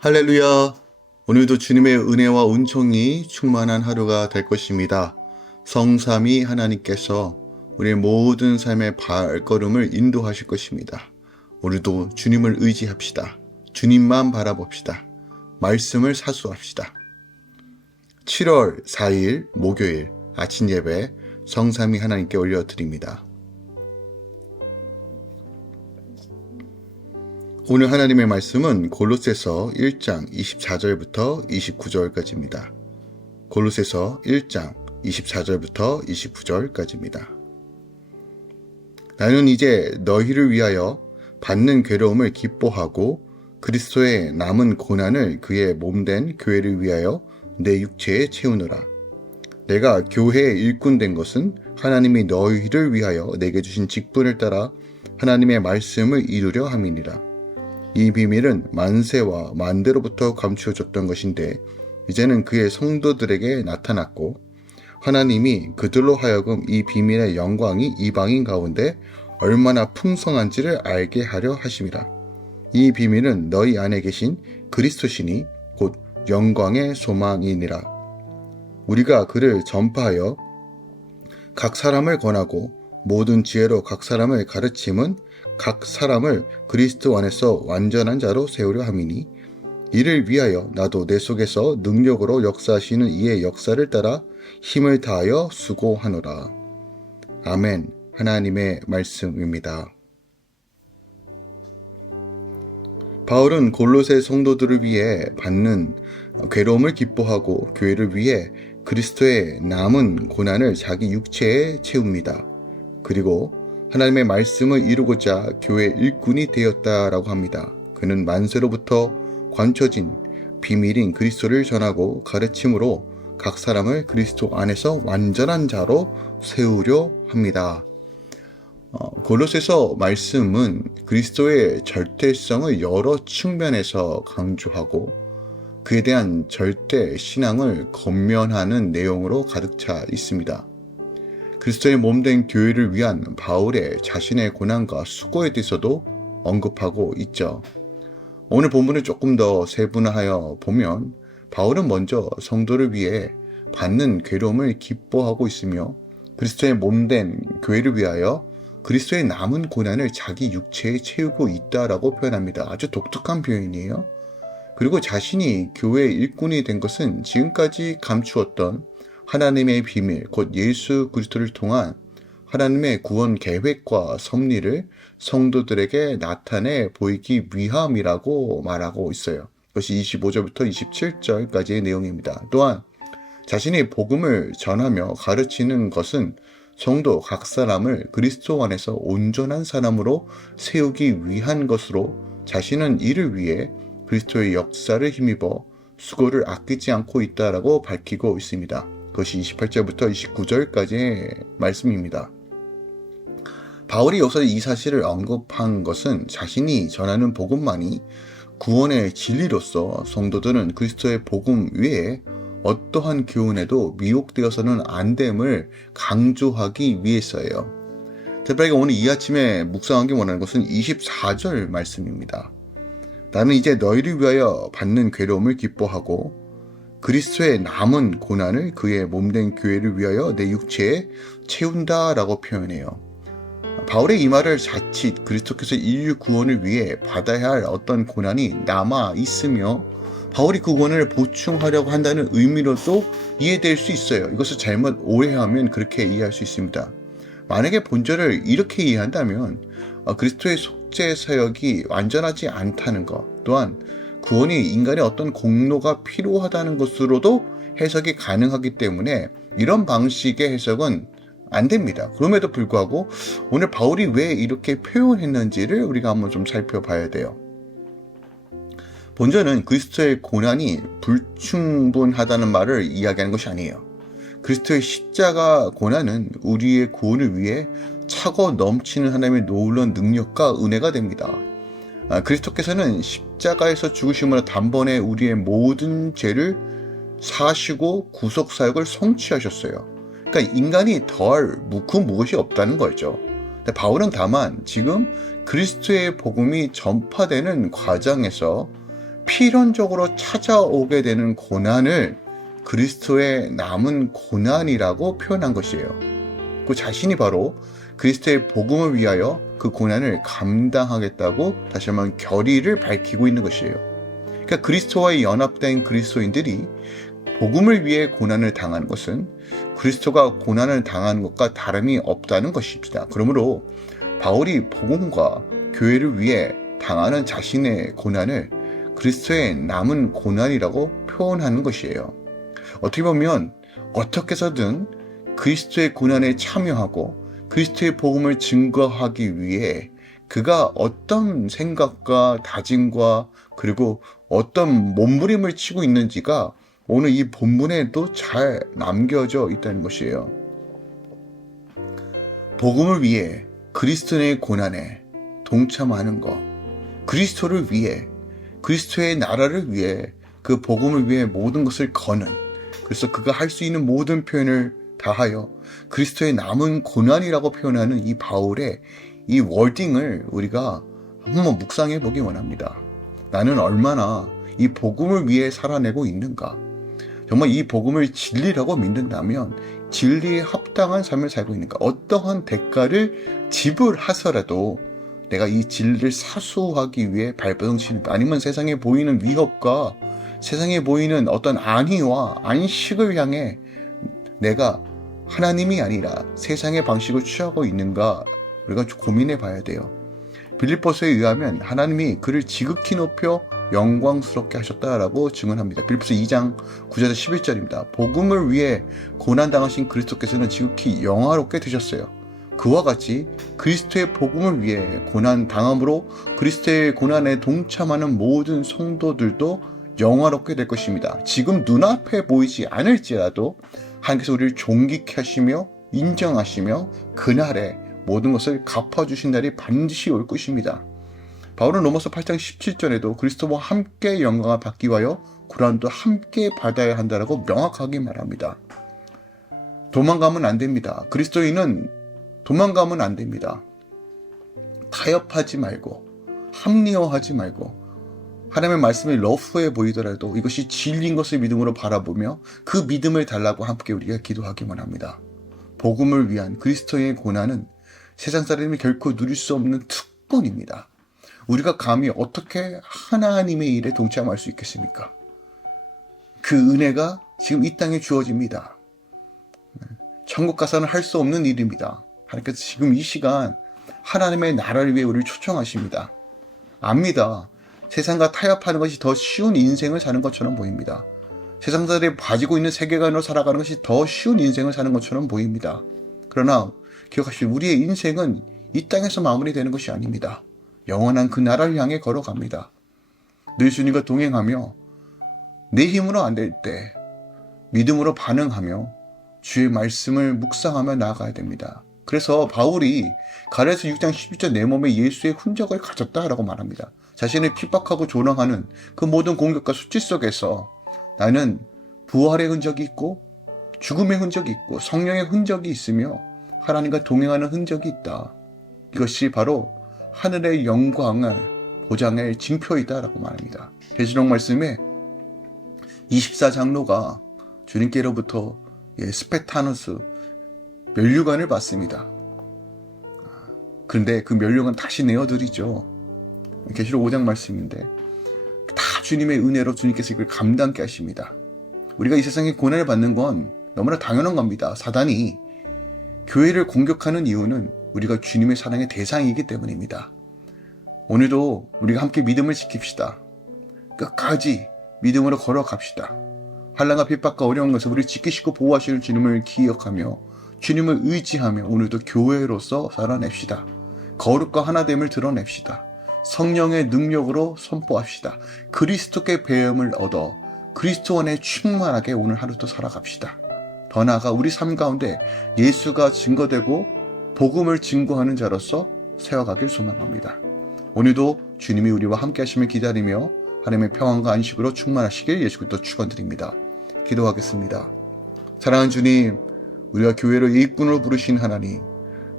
할렐루야! 오늘도 주님의 은혜와 은총이 충만한 하루가 될 것입니다. 성삼위 하나님께서 우리의 모든 삶의 발걸음을 인도하실 것입니다. 오늘도 주님을 의지합시다. 주님만 바라봅시다. 말씀을 사수합시다. 7월 4일 목요일 아침 예배 성삼위 하나님께 올려드립니다. 오늘 하나님의 말씀은 골로새서 1장 24절부터 29절까지입니다. 골로새서 1장 24절부터 29절까지입니다. 나는 이제 너희를 위하여 받는 괴로움을 기뻐하고 그리스도의 남은 고난을 그의 몸된 교회를 위하여 내 육체에 채우노라. 내가 교회의 일꾼 된 것은 하나님이 너희를 위하여 내게 주신 직분을 따라 하나님의 말씀을 이루려 함이니라. 이 비밀은 만세와 만대로부터 감추어졌던 것인데 이제는 그의 성도들에게 나타났고 하나님이 그들로 하여금 이 비밀의 영광이 이방인 가운데 얼마나 풍성한지를 알게 하려 하심이라. 이 비밀은 너희 안에 계신 그리스도시니 곧 영광의 소망이니라. 우리가 그를 전파하여 각 사람을 권하고 모든 지혜로 각 사람을 가르침은 각 사람을 그리스도 안에서 완전한 자로 세우려 함이니 이를 위하여 나도 내 속에서 능력으로 역사하시는 이의 역사를 따라 힘을 다하여 수고하노라. 아멘. 하나님의 말씀입니다. 바울은 골로새 성도들을 위해 받는 괴로움을 기뻐하고 교회를 위해 그리스도의 남은 고난을 자기 육체에 채웁니다. 그리고 하나님의 말씀을 이루고자 교회 일꾼이 되었다라고 합니다. 그는 만세로부터 관쳐진 비밀인 그리스도를 전하고 가르침으로 각 사람을 그리스도 안에서 완전한 자로 세우려 합니다. 골로새서 말씀은 그리스도의 절대성을 여러 측면에서 강조하고 그에 대한 절대 신앙을 권면하는 내용으로 가득 차 있습니다. 그리스도의 몸된 교회를 위한 바울의 자신의 고난과 수고에 대해서도 언급하고 있죠. 오늘 본문을 조금 더 세분화하여 보면 바울은 먼저 성도를 위해 받는 괴로움을 기뻐하고 있으며 그리스도의 몸된 교회를 위하여 그리스도의 남은 고난을 자기 육체에 채우고 있다라고 표현합니다. 아주 독특한 표현이에요. 그리고 자신이 교회의 일꾼이 된 것은 지금까지 감추었던 하나님의 비밀, 곧 예수 그리스도를 통한 하나님의 구원 계획과 섭리를 성도들에게 나타내 보이기 위함이라고 말하고 있어요. 그것이 25절부터 27절까지의 내용입니다. 또한 자신이 복음을 전하며 가르치는 것은 성도 각 사람을 그리스도 안에서 온전한 사람으로 세우기 위한 것으로 자신은 이를 위해 그리스도의 역사를 힘입어 수고를 아끼지 않고 있다라고 밝히고 있습니다. 그것이 28절부터 29절까지의 말씀입니다. 바울이 여기서 이 사실을 언급한 것은 자신이 전하는 복음만이 구원의 진리로서 성도들은 그리스도의 복음 외에 어떠한 교훈에도 미혹되어서는 안 됨을 강조하기 위해서예요. 특별히 오늘 이 아침에 묵상하기 원하는 것은 24절 말씀입니다. 나는 이제 너희를 위하여 받는 괴로움을 기뻐하고 그리스도의 남은 고난을 그의 몸된 교회를 위하여 내 육체에 채운다라고 표현해요. 바울의 이 말을 자칫 그리스도께서 인류 구원을 위해 받아야 할 어떤 고난이 남아 있으며 바울이 그 고난을 보충하려고 한다는 의미로도 이해될 수 있어요. 이것을 잘못 오해하면 그렇게 이해할 수 있습니다. 만약에 본절을 이렇게 이해한다면 그리스도의 속죄 사역이 완전하지 않다는 것, 또한 구원이 인간의 어떤 공로가 필요하다는 것으로도 해석이 가능하기 때문에 이런 방식의 해석은 안 됩니다. 그럼에도 불구하고 오늘 바울이 왜 이렇게 표현했는지를 우리가 한번 좀 살펴봐야 돼요. 본전은 그리스도의 고난이 불충분하다는 말을 이야기하는 것이 아니에요. 그리스도의 십자가 고난은 우리의 구원을 위해 차고 넘치는 하나님의 놀라운 능력과 은혜가 됩니다. 그리스도께서는 십자가에서 죽으심으로 단번에 우리의 모든 죄를 사시고 구속사역을 성취하셨어요. 그러니까 인간이 더할 무엇이 없다는 거죠. 근데 바울은 다만 지금 그리스도의 복음이 전파되는 과정에서 필연적으로 찾아오게 되는 고난을 그리스도의 남은 고난이라고 표현한 것이에요. 그 자신이 바로 그리스도의 복음을 위하여 그 고난을 감당하겠다고 다시 한번 결의를 밝히고 있는 것이에요. 그러니까 그리스도와의 연합된 그리스도인들이 복음을 위해 고난을 당하는 것은 그리스도가 고난을 당하는 것과 다름이 없다는 것입니다. 그러므로 바울이 복음과 교회를 위해 당하는 자신의 고난을 그리스도의 남은 고난이라고 표현하는 것이에요. 어떻게 보면 어떻게 해서든 그리스도의 고난에 참여하고 그리스도의 복음을 증거하기 위해 그가 어떤 생각과 다짐과 그리고 어떤 몸부림을 치고 있는지가 오늘 이 본문에도 잘 남겨져 있다는 것이에요. 복음을 위해 그리스도의 고난에 동참하는 것, 그리스도를 위해, 그리스도의 나라를 위해, 그 복음을 위해 모든 것을 거는, 그래서 그가 할 수 있는 모든 표현을 다하여 그리스도의 남은 고난이라고 표현하는 이 바울의 이 워딩을 우리가 한번 묵상해 보기 원합니다. 나는 얼마나 이 복음을 위해 살아내고 있는가? 정말 이 복음을 진리라고 믿는다면 진리에 합당한 삶을 살고 있는가? 어떠한 대가를 지불하더라도 내가 이 진리를 사수하기 위해 발버둥치는가? 아니면 세상에 보이는 위협과 세상에 보이는 어떤 안위와 안식을 향해 내가 하나님이 아니라 세상의 방식을 취하고 있는가? 우리가 고민해 봐야 돼요. 빌립보서에 의하면 하나님이 그를 지극히 높여 영광스럽게 하셨다라고 증언합니다. 빌립보서 2장 9절에서 11절입니다. 복음을 위해 고난당하신 그리스도께서는 지극히 영화롭게 되셨어요. 그와 같이 그리스도의 복음을 위해 고난당함으로 그리스도의 고난에 동참하는 모든 성도들도 영화롭게 될 것입니다. 지금 눈앞에 보이지 않을지라도 하나님께서 우리를 존귀케 하시며 인정하시며 그날에 모든 것을 갚아주신 날이 반드시 올 것입니다. 바울은 로마서 8장 17절에도 그리스도와 함께 영광을 받기 위하여 고난도 함께 받아야 한다라고 명확하게 말합니다. 도망가면 안 됩니다. 그리스도인은 도망가면 안 됩니다. 타협하지 말고 합리화하지 말고 하나님의 말씀이 러프해 보이더라도 이것이 진리인 것을 믿음으로 바라보며 그 믿음을 달라고 함께 우리가 기도하기만 합니다. 복음을 위한 그리스도의 고난은 세상 사람이 결코 누릴 수 없는 특권입니다. 우리가 감히 어떻게 하나님의 일에 동참할 수 있겠습니까? 그 은혜가 지금 이 땅에 주어집니다. 천국 가서는 할 수 없는 일입니다. 하나님께서 지금 이 시간 하나님의 나라를 위해 우리를 초청하십니다. 압니다. 세상과 타협하는 것이 더 쉬운 인생을 사는 것처럼 보입니다. 세상 사람들이 가지고 있는 세계관으로 살아가는 것이 더 쉬운 인생을 사는 것처럼 보입니다. 그러나 기억하십시오. 우리의 인생은 이 땅에서 마무리되는 것이 아닙니다. 영원한 그 나라를 향해 걸어갑니다. 늘 주님과 동행하며 내 힘으로 안 될 때 믿음으로 반응하며 주의 말씀을 묵상하며 나아가야 됩니다. 그래서 바울이 갈라디아서 6장 12절 내 몸에 예수의 흔적을 가졌다라고 말합니다. 자신을 핍박하고 조롱하는 그 모든 공격과 수치 속에서 나는 부활의 흔적이 있고 죽음의 흔적이 있고 성령의 흔적이 있으며 하나님과 동행하는 흔적이 있다. 이것이 바로 하늘의 영광을 보장할 징표이다라고 말합니다. 계시록 말씀에 24장로가 주님께로부터 스페타누스 면류관을 받습니다. 그런데 그 면류관 다시 내어드리죠. 계시록 5장 말씀인데 다 주님의 은혜로 주님께서 이걸 감당케 하십니다. 우리가 이 세상에 고난을 받는 건 너무나 당연한 겁니다. 사단이 교회를 공격하는 이유는 우리가 주님의 사랑의 대상이기 때문입니다. 오늘도 우리가 함께 믿음을 지킵시다. 끝까지 믿음으로 걸어갑시다. 환난과 핍박과 어려운 것을 우리를 지키시고 보호하시는 주님을 기억하며 주님을 의지하며 오늘도 교회로서 살아냅시다. 거룩과 하나됨을 드러냅시다. 성령의 능력으로 선포합시다. 그리스도께 배움을 얻어 그리스도 안에 충만하게 오늘 하루도 살아갑시다. 더 나아가 우리 삶 가운데 예수가 증거되고 복음을 증거하는 자로서 세워가길 소망합니다. 오늘도 주님이 우리와 함께 하심을 기다리며 하나님의 평안과 안식으로 충만하시길 예수 그리스도 축원드립니다. 기도하겠습니다. 사랑하는 주님, 우리가 교회로 일꾼으로 부르신 하나님,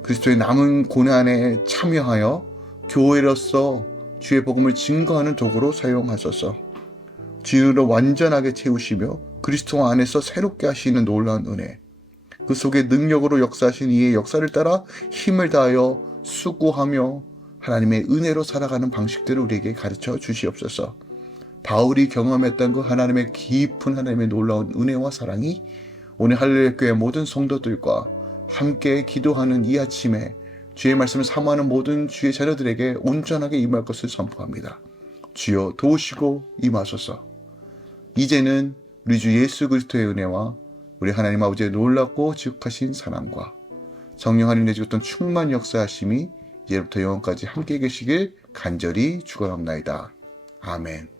그리스도의 남은 고난에 참여하여 교회로서 주의 복음을 증거하는 도구로 사용하소서. 주로 완전하게 채우시며 그리스도 안에서 새롭게 하시는 놀라운 은혜, 그 속에 능력으로 역사하신 이의 역사를 따라 힘을 다하여 수고하며 하나님의 은혜로 살아가는 방식들을 우리에게 가르쳐 주시옵소서. 바울이 경험했던 그 하나님의 깊은 하나님의 놀라운 은혜와 사랑이 오늘 할렐루야 교회 모든 성도들과 함께 기도하는 이 아침에 주의 말씀을 사모하는 모든 주의 자녀들에게 온전하게 임할 것을 선포합니다. 주여 도우시고 임하소서. 이제는 우리 주 예수 그리스도의 은혜와 우리 하나님 아버지의 놀랍고 지극하신 사랑과 성령 하나님의 주셨던 충만 역사하심이 이제부터 영원까지 함께 계시길 간절히 축원합니다. 아멘.